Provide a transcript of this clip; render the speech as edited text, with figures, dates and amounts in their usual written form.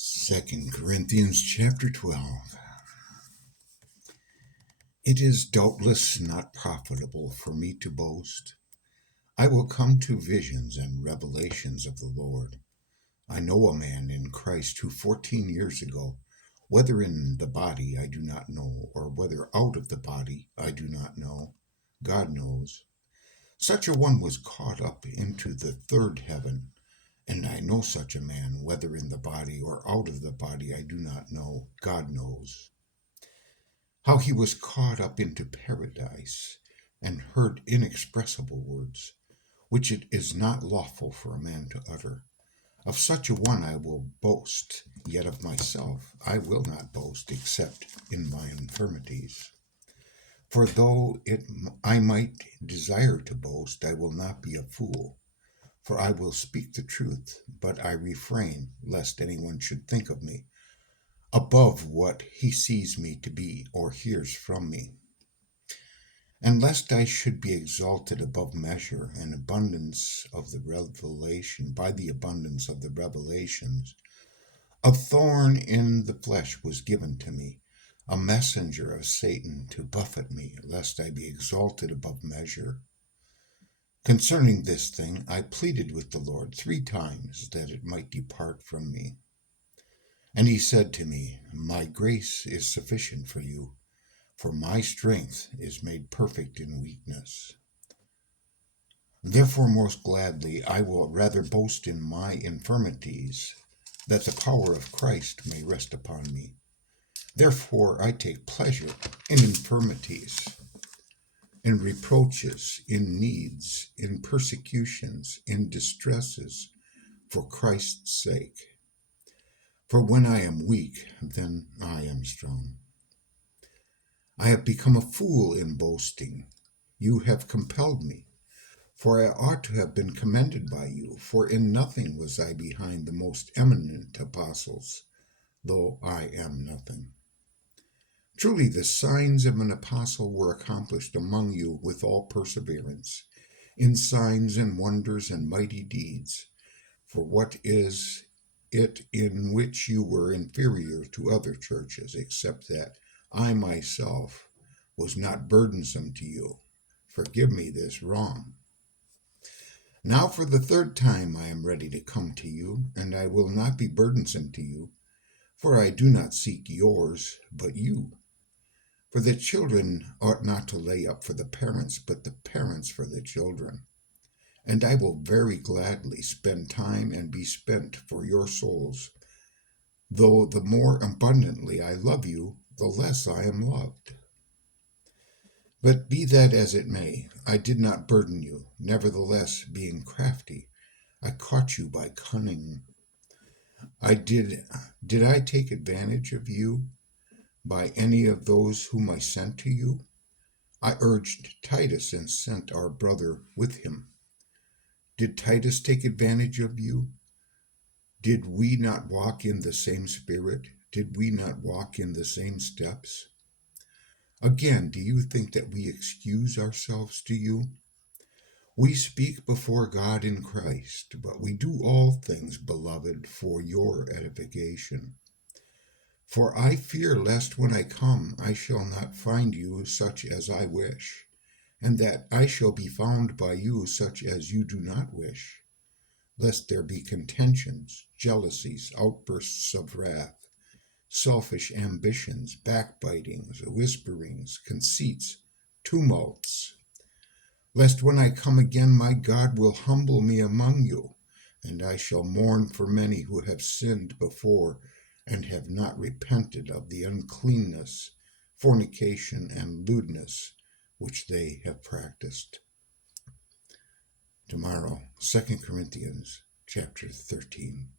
2 Corinthians chapter 12. It is doubtless not profitable for me to boast. I will come to visions and revelations of the Lord. I know a man in Christ who 14 years ago, whether in the body I do not know, or whether out of the body I do not know, God knows. Such a one was caught up into the third heaven. And I know such a man, whether in the body or out of the body, I do not know. God knows. How he was caught up into paradise and heard inexpressible words, which it is not lawful for a man to utter. Of such a one I will boast, yet of myself I will not boast, except in my infirmities. For though I might desire to boast, I will not be a fool. For I will speak the truth, but I refrain, lest anyone should think of me above what he sees me to be or hears from me. And lest I should be exalted above measure and abundance of the revelation, by the abundance of the revelations, a thorn in the flesh was given to me, a messenger of Satan to buffet me, lest I be exalted above measure. Concerning this thing, I pleaded with the Lord 3 times that it might depart from me. And he said to me, My grace is sufficient for you, for my strength is made perfect in weakness. Therefore, most gladly, I will rather boast in my infirmities, that the power of Christ may rest upon me. Therefore, I take pleasure in infirmities, in reproaches, in needs, in persecutions, in distresses, for Christ's sake. For when I am weak, then I am strong. I have become a fool in boasting. You have compelled me, for I ought to have been commended by you, for in nothing was I behind the most eminent apostles, though I am nothing. Truly, the signs of an apostle were accomplished among you with all perseverance, in signs and wonders and mighty deeds. For what is it in which you were inferior to other churches, except that I myself was not burdensome to you? Forgive me this wrong. Now for the 3rd time I am ready to come to you, and I will not be burdensome to you, for I do not seek yours, but you. For the children ought not to lay up for the parents, but the parents for the children. And I will very gladly spend time and be spent for your souls, though the more abundantly I love you, the less I am loved. But be that as it may, I did not burden you. Nevertheless, being crafty, I caught you by cunning. Did I take advantage of you by any of those whom I sent to you? I urged Titus and sent our brother with him. Did Titus take advantage of you? Did we not walk in the same spirit? Did we not walk in the same steps? Again, do you think that we excuse ourselves to you? We speak before God in Christ, but we do all things, beloved, for your edification. For I fear lest when I come I shall not find you such as I wish, and that I shall be found by you such as you do not wish, lest there be contentions, jealousies, outbursts of wrath, selfish ambitions, backbitings, whisperings, conceits, tumults, lest when I come again my God will humble me among you, and I shall mourn for many who have sinned before and have not repented of the uncleanness, fornication, and lewdness which they have practiced. Tomorrow, 2 Corinthians chapter 13.